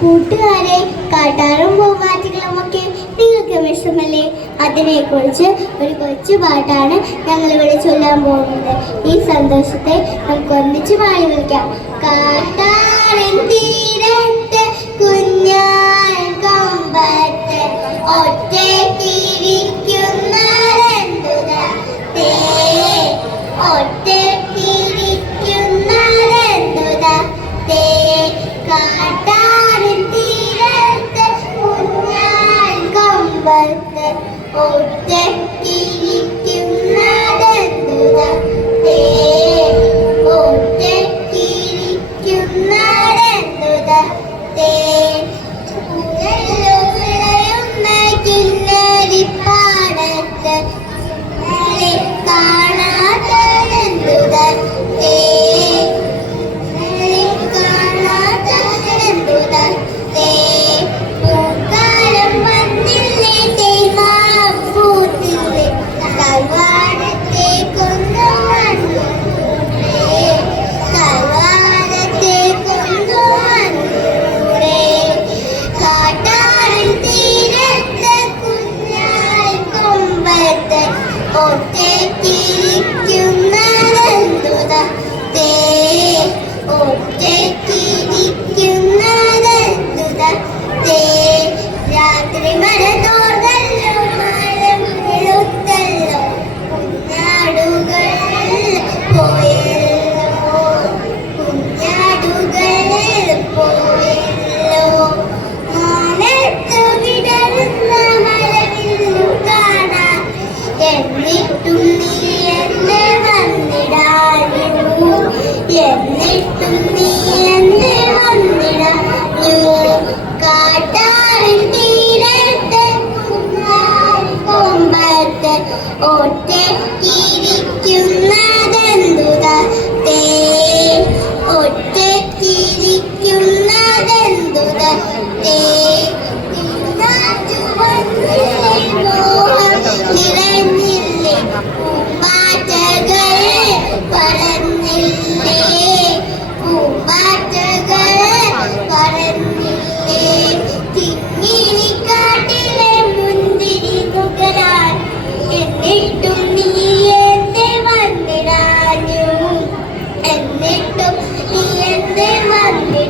കൂട്ടുകാരെ, കാട്ടാറും പൂമ്പാറ്റകളുമൊക്കെ നിങ്ങൾക്ക് വിഷമല്ലേ? അതിനെക്കുറിച്ച് ഒരു കൊച്ചു പാട്ടാണ് ഞങ്ങളിവിടെ ചൊല്ലാൻ പോകുന്നത്. ഈ സന്തോഷത്തെ നമുക്ക് ഒന്നിച്ച് പാടി വിളിക്കാം. കാട്ടാറിൻ തീരത്ത് കുഞ്ഞാൻ കൊമ്പത്ത് ഒറ്റയ്ക്കിരിക്കുന്നതെന്തുതാ ഒറ്റയ്ക്കിരിക്കുന്നതെന്തുതാ കാട്ടാറിൻ തീരത്ത് കുഞ്ഞാൻ കൊമ്പത്ത് ഒറ്റയ്ക്കിരിക്കുന്നതെന്തുതാ ഒറ്റയ്ക്കിരിക്കുന്നതെന്തുതാ വിളയുന്ന കിന്നരിപ്പാടത്ത് കാണാത്തതെന്തുതാ കാണാത്തതെന്തുതാ പൂക്കാലം വന്നില്ലേ തേമാപ്പൂത്തില്ലേ തൽവാരത്തെ കൊണ്ടുവന്നു തൽവാരത്തെ കൊണ്ടുവന്നൂടെ കാട്ടാറിൻ തീരത്ത് കുഞ്ഞായി കൊമ്പത്ത് ഒറ്റയ്ക്കിരിക്കുന്നതെന്തുതാ ഒറ്റയ്ക്കിരിക്കുന്നതെന്തുതാ രാത്രി മഴ തോർന്നല്ലോ മഴം വെളുത്തല്ലോ കുഞ്ഞാടുകൾ പോയല്ലോ കുഞ്ഞാടുകൾ പോയല്ലോ മാനത്ത് വിടരുന്ന മഴവില്ലു കാണാൻ എന്നിട്ടും നീ എന്നെ വന്നിടാഞ്ഞു എന്നിട്ടും നീ എന്നെ വന്നിടാഞ്ഞു കാട്ടാറിൻ തീരത്ത് കുഞ്ഞാൻ കൊമ്പത്ത് ഒറ്റയ്ക്കിരിക്കുന്നതെന്തുതാ ഒറ്റയ്ക്കിരിക്കുന്നതെന്തുതാ നിറഞ്ഞില്ലേ പൂമ്പാറ്റകൾ പറന്നില്ലേ പൂമ്പാറ്റകൾ പറന്നില്ലേ തിങ്ങിനിക്കാട്ടിലെ മുന്തിരി നുകരാൻ എന്നിട്ടും നീ എന്നെ വന്നിടാഞ്ഞു എന്നിട്ടും നീ എന്നെ വന്നിടാഞ്ഞു